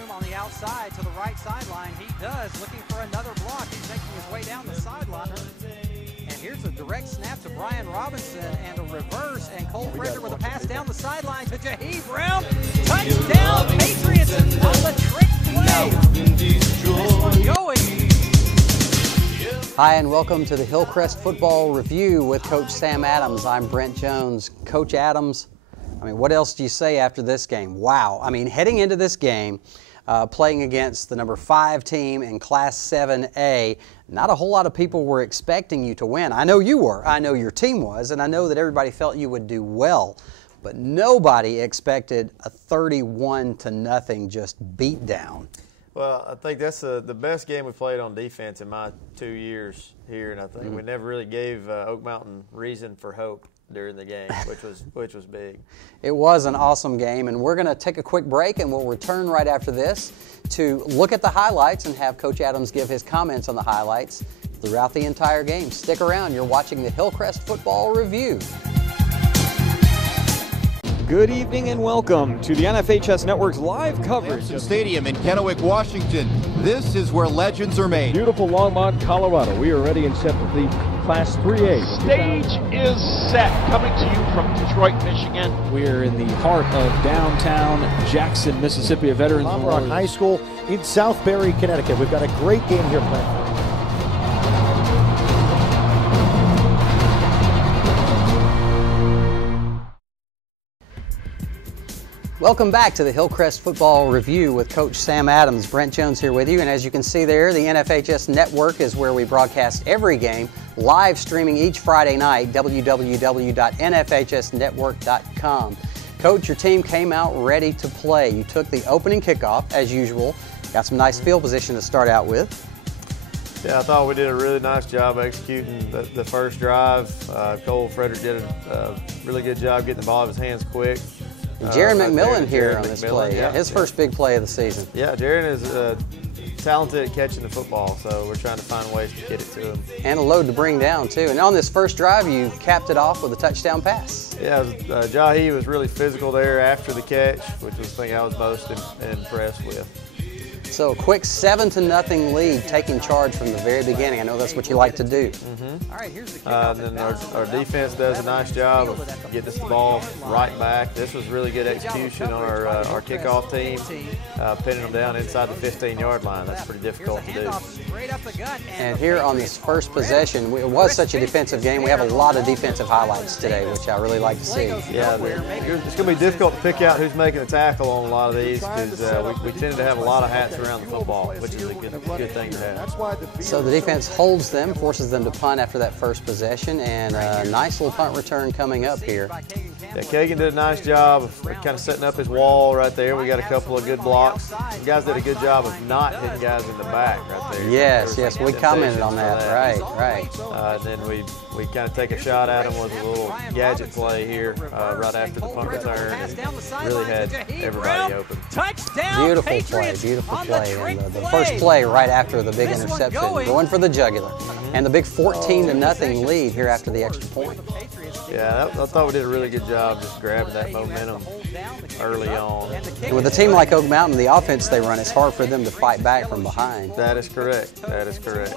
room on the outside to the right sideline. He does, looking for another block. He's making his way down the sideline. And here's a direct snap to Brian Robinson and a reverse, and Cole Frederick with a pass down the sideline to Jaheim Brown. Touchdown, Patriots on the trick play. This one going. Hi, and welcome to the Hillcrest Football Review with Coach Sam Adams. I'm Brent Jones. Coach Adams, I mean, what else do you say after this game? Wow. I mean, heading into this game, playing against the number 5 team in Class 7A, not a whole lot of people were expecting you to win. I know you were. I know your team was, and I know that everybody felt you would do well. But nobody expected a 31-0 just beat down. Well, I think that's the best game we played on defense in my 2 years here, and I think we never really gave Oak Mountain reason for hope during the game, which was big. It was an awesome game, and we're going to take a quick break, and we'll return right after this to look at the highlights and have Coach Adams give his comments on the highlights throughout the entire game. Stick around. You're watching the Hillcrest Football Review. Good evening and welcome to the NFHS Network's live coverage of Stadium in Kennewick, Washington. This is where legends are made. Beautiful Longmont, Colorado. We are ready and set for the Class 3A. Stage is set, coming to you from Detroit, Michigan. We're in the heart of downtown Jackson, Mississippi, a Veterans Memorial High School in Southbury, Connecticut. We've got a great game here planned. Welcome back to the Hillcrest Football Review with Coach Sam Adams. Brent Jones here with you, and as you can see there, the NFHS Network is where we broadcast every game, live streaming each Friday night, www.nfhsnetwork.com. Coach, your team came out ready to play. You took the opening kickoff, as usual, got some nice field position to start out with. Yeah, I thought we did a really nice job executing the first drive. Cole Frederick did a really good job getting the ball in his hands quick. Jaron McMillan here on this play, his first big play of the season. Yeah, Jaron is talented at catching the football, so we're trying to find ways to get it to him. And a load to bring down, too. And on this first drive, you capped it off with a touchdown pass. Yeah, Jaheim was really physical there after the catch, which was the thing I was most impressed with. So a quick 7-0 lead, taking charge from the very beginning. I know that's what you like to do. All right, here's the and then our defense does a nice job of getting us the ball right back. This was really good execution on our kickoff team, pinning them down inside the 15-yard line. That's pretty difficult to do. And here on this first possession, it was such a defensive game. We have a lot of defensive highlights today, which I really like to see. Yeah, it's going to be difficult to pick out who's making a tackle on a lot of these because we tend to have a lot of hats around the football, which is a good thing to have. So the defense holds them, forces them to punt after that first possession, and a nice little punt return coming up here. Yeah, Kagan did a nice job of kind of setting up his wall right there. We got a couple of good blocks. The guys did a good job of not hitting guys in the back right there. Yes, we commented on that. Right. And then we kind of take a shot at him with a little gadget play here right after the punt return, and really had everybody open. Beautiful play. And the first play right after the big interception, going for the jugular. And the big 14-0 lead here after the extra point. Yeah, I thought we did a really good job just grabbing that momentum early on. And with a team like Oak Mountain, the offense they run, it's hard for them to fight back from behind. That is correct. That is correct.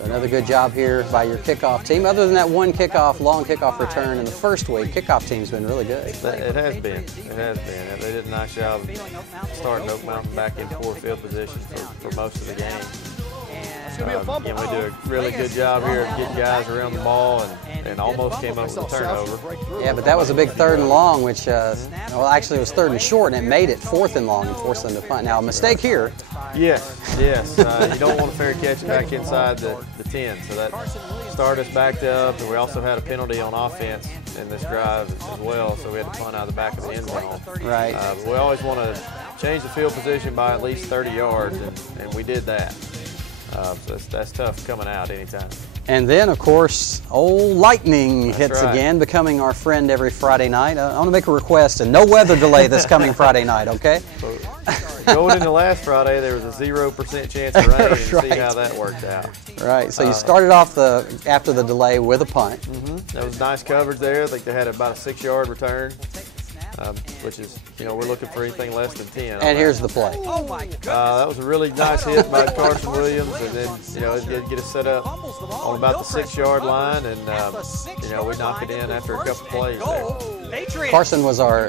Another good job here by your kickoff team. Other than that one long kickoff return in the first week, kickoff team's been really good. It has been. They did a nice job starting Oak Mountain back in poor field position for most of the game. We do a really good job here of getting guys around the ball and almost came up with a turnover. Yeah, but that was a big 3rd and long, which, well, actually it was 3rd and short, and it made it 4th and long and forced them to punt. Now, a mistake here. Yes. You don't want a fair catch back inside the 10, so that started us backed up, and we also had a penalty on offense in this drive as well, so we had to punt out of the back of the end zone. Right. But we always want to change the field position by at least 30 yards, and we did that. So that's tough coming out anytime. And then, of course, old lightning hits again, becoming our friend every Friday night. I want to make a request, and no weather delay this coming Friday night, okay? Going into last Friday, there was a 0% chance of rain, and see how that worked out. Right, so you started off after the delay with a punt. That was nice coverage there. I think they had about a 6-yard return. which is, you know, we're looking for anything less than 10. And here's the play. Oh my goodness. That was a really nice hit by Carson Williams, and then, you know, it did get us set up on about the 6-yard line, and, you know, we knocked it in after a couple plays there. Carson was our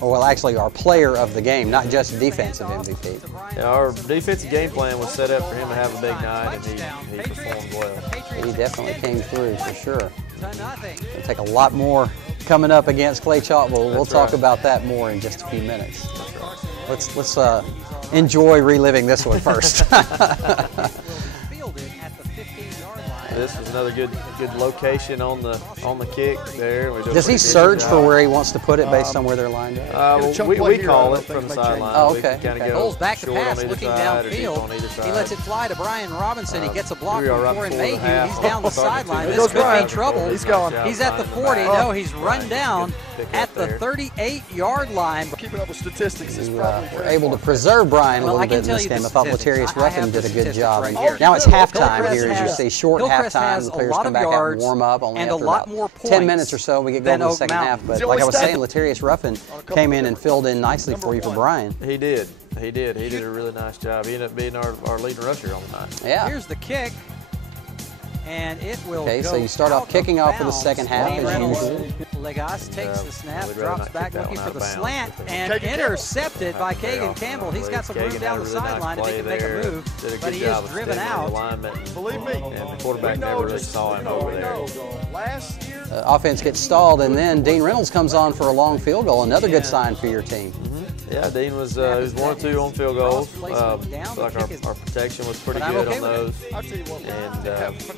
well, actually our player of the game, not just defensive MVP. Yeah, our defensive game plan was set up for him to have a big night, and he performed well. He definitely came through for sure. It'll take a lot more coming up against Clay Chalkville. We'll talk about that more in just a few minutes. Let's enjoy reliving this one first. This is another good location on the kick there. Does he surge for where he wants to put it based on where they're lined up? Well, we call it from the sideline. Oh, okay. Pulls back the pass, looking downfield. He lets it fly to Brian Robinson. He gets a block from Corey Mayhew. He's down the sideline. This could be trouble. He's going. He's at the 40. No, he's run down at the 38-yard line. Keeping up with statistics is We probably were able to preserve Brian a little bit in this game. I thought Letarius Ruffin did a good job. Now it's halftime here, as you see, short halftime. The players come back out and warm up only after about 10 minutes or so. We get going to the second half. But like I was saying, Letarius Ruffin came in and filled in nicely for you for Brian. He did. He did a really nice job. He ended up being our leading rusher on the night. Yeah. Here's the kick. And it will Okay, go so you start off kicking off for the bounds. second half as usual. Legas takes the snap, we'd rather drops not back, kick that looking one for out the of bounds. slant, and intercepted by Kagan Campbell. He's got some room Kagan down had the a really nice sideline if he play can make a there. move, Did a but good he job is of driven staying on out. the alignment. Believe me. And the quarterback never really saw him over there. Last year. Offense gets stalled, and then Dean Reynolds comes on for a long field goal. Another good sign for your team. Yeah, Dean was 1 or 2 on field goals. Like our protection was pretty good on those. And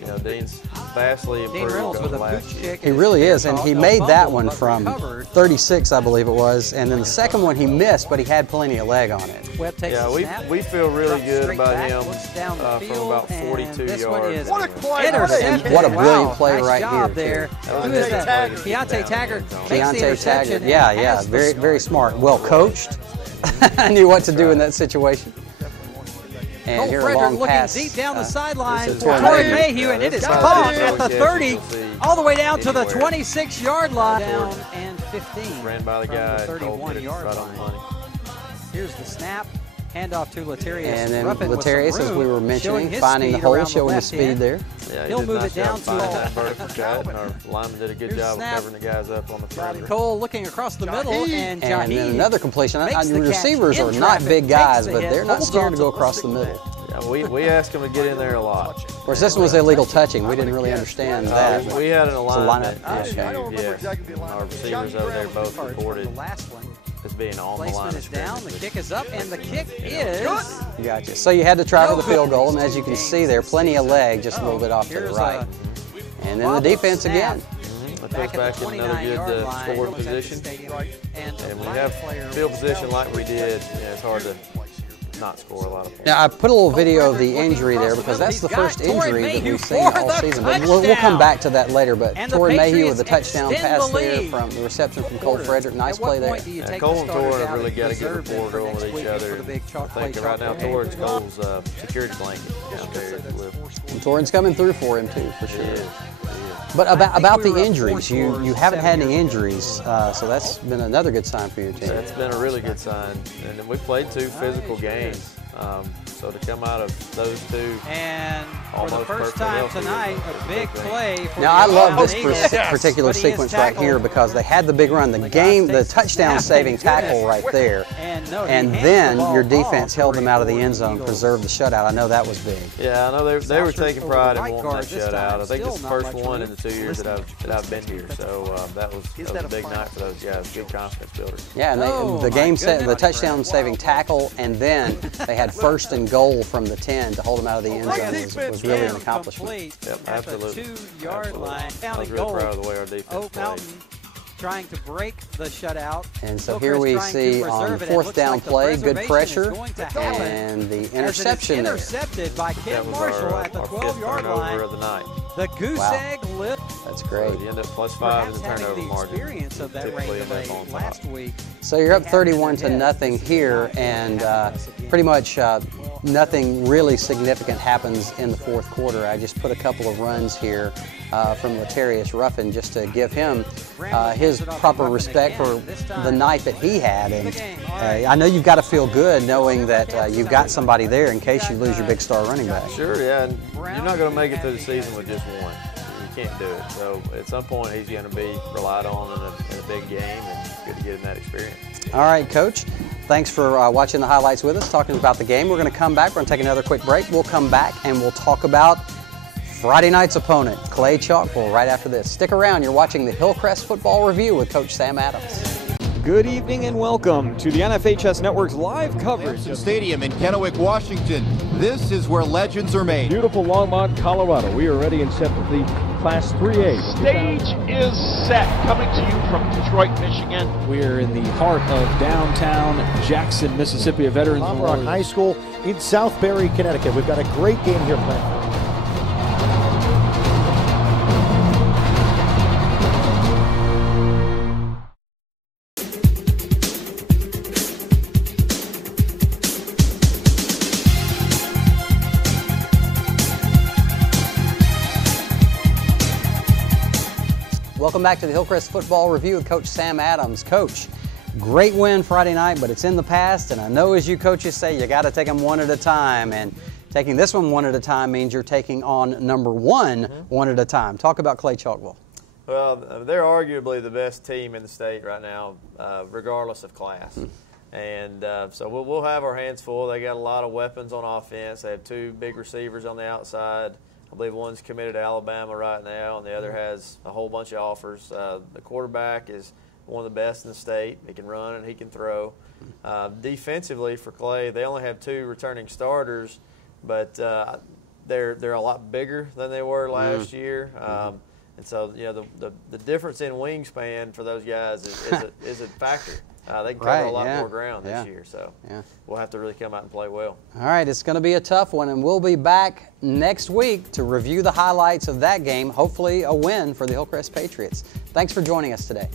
you know, Dean's vastly improved over last year. He really is, and he made that one from 36, I believe it was, and then the second one he missed, but he had plenty of leg on it. Yeah, we feel really good about him from about 42 yards. What a play! And what a brilliant play right here. There. Who is that? Keontae Taggart makes the Keontae interception. Taggart, yeah, very, very smart. Well coached. Knew what to do in that situation. And here a long looking pass. deep down the sideline for Torrey Corey Mayhew. Mayhew, and it is caught at the 30, all the way down to the 26-yard line. Down and 15. Ran by the guy. From the 31-yard line. Here's the snap. Handoff to Letarius. And then Ruffin with Letarius, some as room, we were mentioning, showing his finding the speed hole, around showing the left speed end. there. Yeah, He'll did a move nice it down job finding to that vertical cut, and our lineman did a good job of covering the guys up on the perimeter. Cole looking across the middle, and And then Jaheed another completion. makes the Receivers catch are in not traffic, big guys, takes the but hit, they're not holds scared on to go across the middle. Yeah, we asked them to get in there a lot. Of course, this was illegal touching. We didn't really understand that. We had an It's a alignment lineup issue, issue. yes. Our receivers over there both reported the last one. as being on the line. Placement is down, the kick is up, and the kick is Gotcha. So you had to try for the field goal, and as you can see there, plenty of leg, just a little bit off to the Here's right. And then the defense again. That puts back in another good forward position. And when you have field position like we did, it's hard to not score a lot of points. Now, I put a little video of the injury there because that's the first injury that we've seen all season. But we'll come back to that later. But Torrey Mayhew with a touchdown pass there from the reception from Cole Frederick. Nice play there. And Cole and Torrey have really got a good rapport going with each other. I think right now Torrey's Cole's security blanket out there. And Torrey's coming through for him too, for sure. But about the injuries, you haven't had any injuries, so that's been another good sign for your team. That's been a really good sign. And we played 2 physical games. So to come out of those 2, and for the first time tonight, a big play. Now I love this particular sequence right here because they had the big run, the touchdown-saving tackle right there, and then your defense held them out of the end zone, preserved the shutout. I know that was big. Yeah, I know they were taking pride in wanting that shutout. I think it's the first one in the 2 years that I've been here. So that was a big night for those guys. Good confidence builder. Yeah, and the game set, the touchdown-saving tackle, and then they had first and goal from the 10 to hold them out of the end zone was really an accomplishment. Yep, absolutely. At the 2-yard line. I was really proud of the way our defense played. Trying to break the shutout. And so here we see on the 4th down play, good pressure, and the interception there. Intercepted by Ken Marshall at the 12-yard line. Of the night. The goose egg lift. That's great. So you end up +5 in the turnover margin. Experience of that rain delay last week. So you're up 31-0 here, and pretty much nothing really significant happens in the fourth quarter. I just put a couple of runs here from Latarius Ruffin just to give him his proper respect for the night that he had. And I know you've got to feel good knowing that you've got somebody there in case you lose your big star running back. Sure, yeah. And you're not going to make it through the season with just one. You can't do it. So at some point he's going to be relied on in a big game, and it's good to get him that experience. All right, Coach. Thanks for watching the highlights with us, talking about the game. We're going to come back. We're going to take another quick break. We'll come back and we'll talk about Friday night's opponent, Clay Chalkville, right after this. Stick around. You're watching the Hillcrest Football Review with Coach Sam Adams. Good evening and welcome to the NFHS Network's live coverage. Stadium in Kennewick, Washington. This is where legends are made. Beautiful Longmont, Colorado. We are ready and set for the Class 3A. Stage is set, coming to you from Detroit, Michigan. We're in the heart of downtown Jackson, Mississippi, a Veterans Memorial High School in Southbury, Connecticut. We've got a great game here planned. Welcome back to the Hillcrest Football Review with Coach Sam Adams. Coach, great win Friday night, but it's in the past, and I know as you coaches say, you got to take them one at a time, and taking this one at a time means you're taking on number one at a time. Talk about Clay Chalkville. Well, they're arguably the best team in the state right now, regardless of class. And so we'll have our hands full. They got a lot of weapons on offense. They have two big receivers on the outside. I believe one's committed to Alabama right now, and the other has a whole bunch of offers. The quarterback is one of the best in the state. He can run and he can throw. Defensively for Clay, they only have two returning starters, but they're a lot bigger than they were last year. And so, you know, the difference in wingspan for those guys is a factor. They can cover a lot more ground this year, so we'll have to really come out and play well. All right, it's going to be a tough one, and we'll be back next week to review the highlights of that game, hopefully a win for the Hillcrest Patriots. Thanks for joining us today.